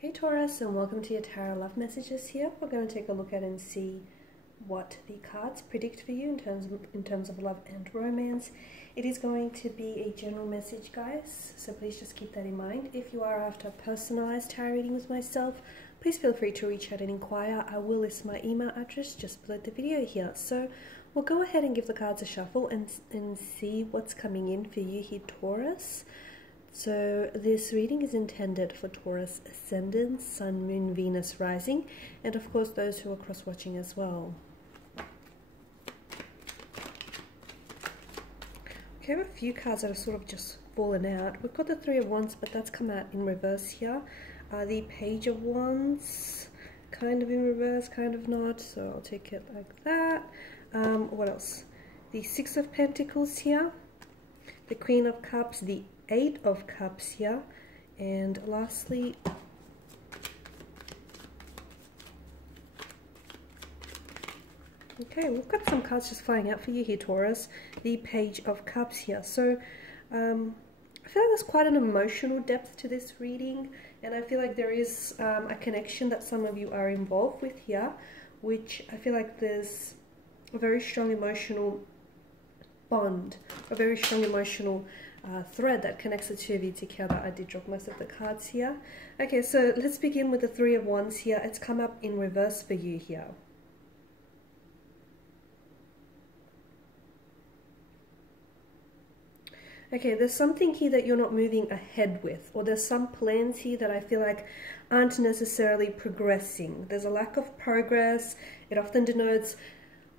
Hey Taurus, and welcome to your Tarot Love Messages here. We're going to take a look at and see what the cards predict for you in terms of love and romance. It is going to be a general message, guys, so please just keep that in mind. If you are after a personalized tarot reading with myself, please feel free to reach out and inquire. I will list my email address just below the video here. So we'll go ahead and give the cards a shuffle and see what's coming in for you here, Taurus. So this reading is intended for Taurus ascendant, Sun, Moon, Venus, rising, and of course those who are cross-watching as well. Okay, I have a few cards that have sort of just fallen out. We've got the Three of Wands, but that's come out in reverse here. The Page of Wands, kind of in reverse, kind of not, so I'll take it like that. What else? The Six of Pentacles here, the Queen of Cups, the Eight of Cups here, and lastly, okay, we've got some cards just flying out for you here, Taurus. The Page of Cups here. So I feel like there's quite an emotional depth to this reading, and I feel like there is a connection that some of you are involved with here, which I feel like there's a very strong emotional bond, a very strong emotional thread that connects the two of you together. I did drop most of the cards here. Okay, so let's begin with the Three of Wands here. It's come up in reverse for you here. Okay, there's something here that you're not moving ahead with, or there's some plans here that I feel like aren't necessarily progressing. There's a lack of progress. It often denotes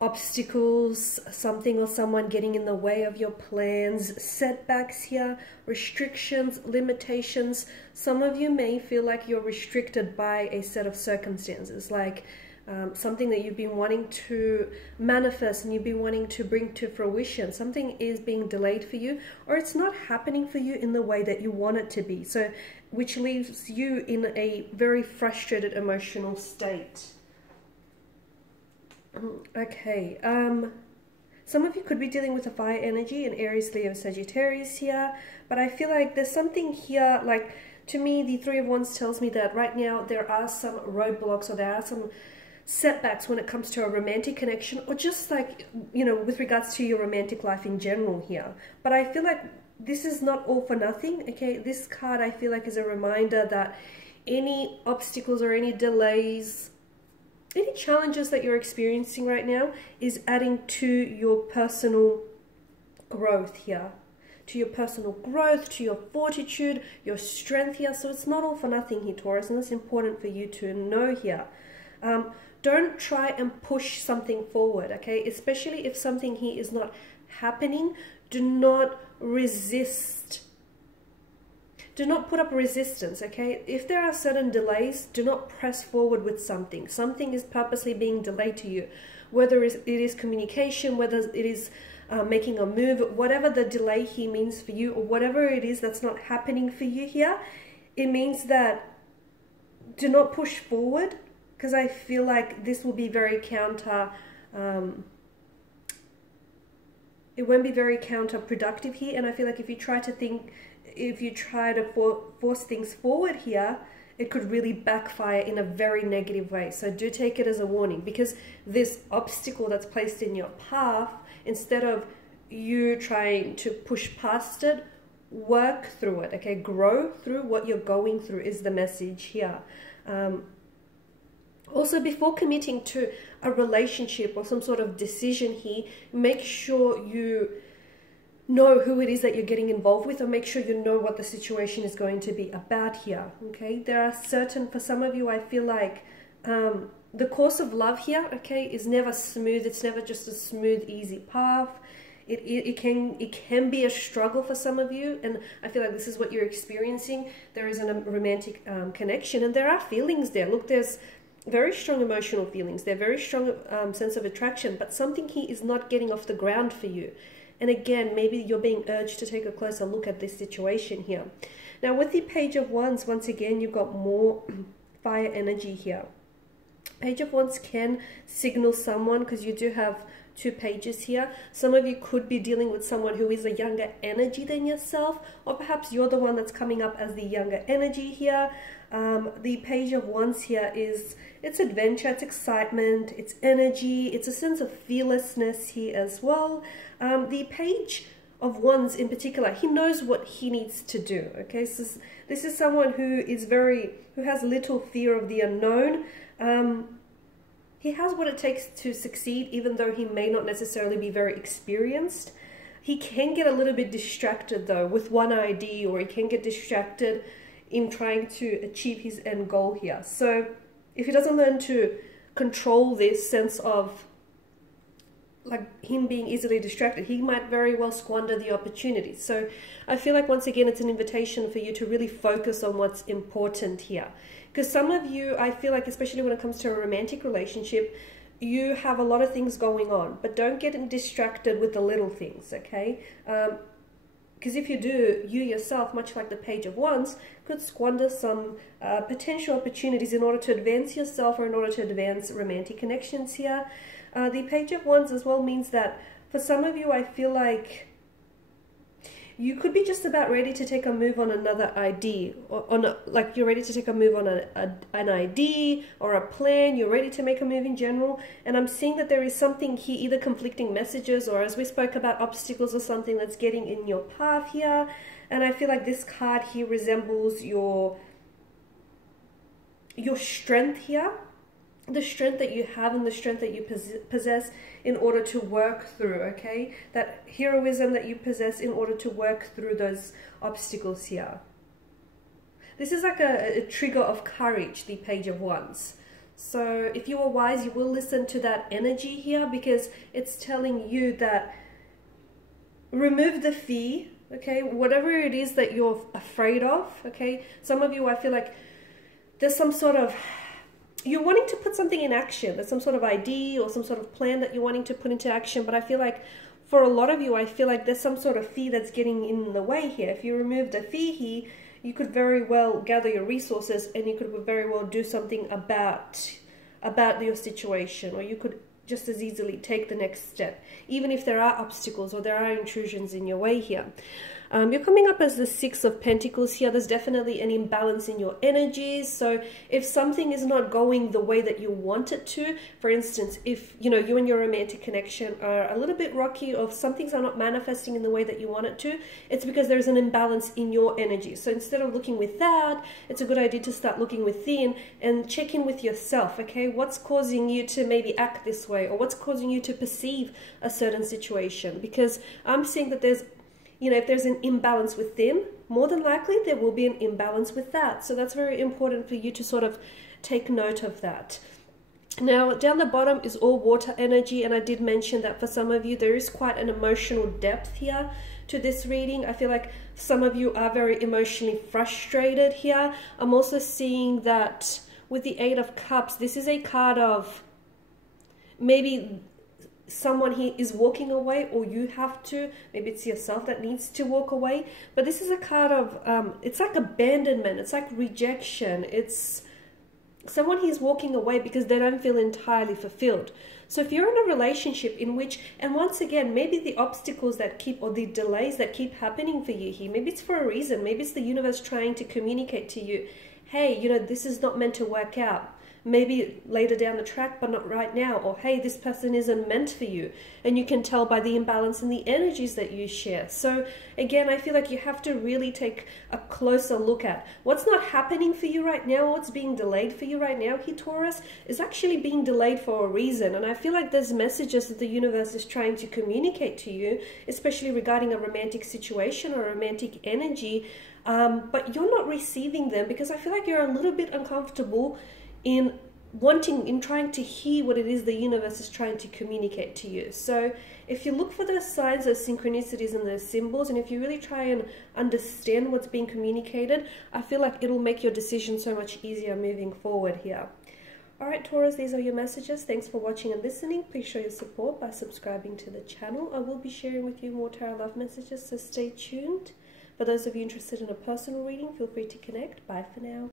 obstacles, something or someone getting in the way of your plans, setbacks here, restrictions, limitations. Some of you may feel like you're restricted by a set of circumstances, like something that you've been wanting to manifest and you've been wanting to bring to fruition. Something is being delayed for you, or it's not happening for you in the way that you want it to be. So, which leaves you in a very frustrated emotional state. Okay, some of you could be dealing with a fire energy, an Aries, Leo, Sagittarius here, but I feel like there's something here, like, to me, the Three of Wands tells me that right now there are some roadblocks, or there are some setbacks when it comes to a romantic connection, or just like, you know, with regards to your romantic life in general here. But I feel like this is not all for nothing, okay? This card, I feel like, is a reminder that any obstacles or any delays, any challenges that you're experiencing right now is adding to your personal growth here. To your personal growth, to your fortitude, your strength here. So it's not all for nothing here, Taurus, and that's important for you to know here. Don't try and push something forward, okay? Especially if something here is not happening, do not resist. Do not put up resistance, okay? If there are certain delays, do not press forward with something. Something is purposely being delayed to you, whether it is communication, whether it is making a move, whatever the delay here means for you, or whatever it is that's not happening for you here, it means that do not push forward, because I feel like this will be very it won't be very counterproductive here, and I feel like if you try to force things forward here, it could really backfire in a very negative way. So do take it as a warning, because this obstacle that's placed in your path, instead of you trying to push past it, work through it, okay? Grow through what you're going through is the message here. Also, before committing to a relationship or some sort of decision here, make sure you know who it is that you're getting involved with, or make sure you know what the situation is going to be about here, okay? There are certain, for some of you, I feel like the course of love here, okay, is never smooth. It's never just a smooth, easy path. It can be a struggle for some of you, and I feel like this is what you're experiencing. There is a romantic connection, and there are feelings there. Look, there's very strong emotional feelings. There's very strong sense of attraction, but something here is not getting off the ground for you. And again, maybe you're being urged to take a closer look at this situation here. Now, with the Page of Wands, once again, you've got more fire energy here. Page of Wands can signal someone, because you do have two pages here. Some of you could be dealing with someone who is a younger energy than yourself, or perhaps you're the one that's coming up as the younger energy here. The Page of Wands here it's adventure, it's excitement, it's energy, it's a sense of fearlessness here as well. The Page of Wands in particular, he knows what he needs to do. Okay, so this is someone who has little fear of the unknown. He has what it takes to succeed, even though he may not necessarily be very experienced. He can get a little bit distracted though with one idea, or he can get distracted in trying to achieve his end goal here. So if he doesn't learn to control this sense of like him being easily distracted, he might very well squander the opportunity. So I feel like once again it's an invitation for you to really focus on what's important here, because some of you, I feel like, especially when it comes to a romantic relationship, you have a lot of things going on, but don't get distracted with the little things, okay? Because if you do, you yourself, much like the Page of Wands, could squander some potential opportunities in order to advance yourself or in order to advance romantic connections here. The Page of Wands as well means that for some of you, I feel like you could be just about ready to take a move on another idea, or like you're ready to take a move on an idea or a plan. You're ready to make a move in general, and I'm seeing that there is something here, either conflicting messages or, as we spoke about, obstacles or something that's getting in your path here. And I feel like this card here resembles your strength here. The strength that you have and the strength that you possess in order to work through, okay? That heroism that you possess in order to work through those obstacles here. This is like a trigger of courage, the Page of Wands. So if you are wise, you will listen to that energy here, because it's telling you that remove the fear, okay? Whatever it is that you're afraid of, okay? Some of you, I feel like there's some sort of, you're wanting to put something in action. There's some sort of idea or some sort of plan that you're wanting to put into action. But I feel like for a lot of you, I feel like there's some sort of fear that's getting in the way here. If you remove the fear here, you could very well gather your resources and you could very well do something about your situation, or you could just as easily take the next step, even if there are obstacles or there are intrusions in your way here. You're coming up as the Six of Pentacles here. There's definitely an imbalance in your energies. So if something is not going the way that you want it to, for instance, if you and your romantic connection are a little bit rocky, or if some things are not manifesting in the way that you want it to, it's because there's an imbalance in your energy. So instead of looking with that, it's a good idea to start looking within and check in with yourself, okay? What's causing you to maybe act this way, or what's causing you to perceive a certain situation? Because I'm seeing that there's, if there's an imbalance within, more than likely there will be an imbalance with that. So that's very important for you to sort of take note of that. Now, down the bottom is all water energy, and I did mention that for some of you, there is quite an emotional depth here to this reading. I feel like some of you are very emotionally frustrated here. I'm also seeing that with the Eight of Cups, this is a card of maybe someone here is walking away, or you have to, maybe it's yourself that needs to walk away. But this is a card of it's like abandonment, it's like rejection, it's someone who's walking away because they don't feel entirely fulfilled. So if you're in a relationship in which, and once again, maybe the obstacles that keep, or the delays that keep happening for you here, maybe it's for a reason. Maybe it's the universe trying to communicate to you, hey, this is not meant to work out. Maybe later down the track, but not right now. Or, hey, this person isn't meant for you. And you can tell by the imbalance in the energies that you share. So again, I feel like you have to really take a closer look at what's not happening for you right now, what's being delayed for you right now, here, Taurus, is actually being delayed for a reason. And I feel like there's messages that the universe is trying to communicate to you, especially regarding a romantic situation or a romantic energy, but you're not receiving them because I feel like you're a little bit uncomfortable in trying to hear what it is the universe is trying to communicate to you. So if you look for those signs, those synchronicities and those symbols, and if you really try and understand what's being communicated, I feel like it'll make your decision so much easier moving forward here. Alright, Taurus, these are your messages. Thanks for watching and listening. Please show your support by subscribing to the channel. I will be sharing with you more tarot love messages, so stay tuned. For those of you interested in a personal reading, feel free to connect. Bye for now.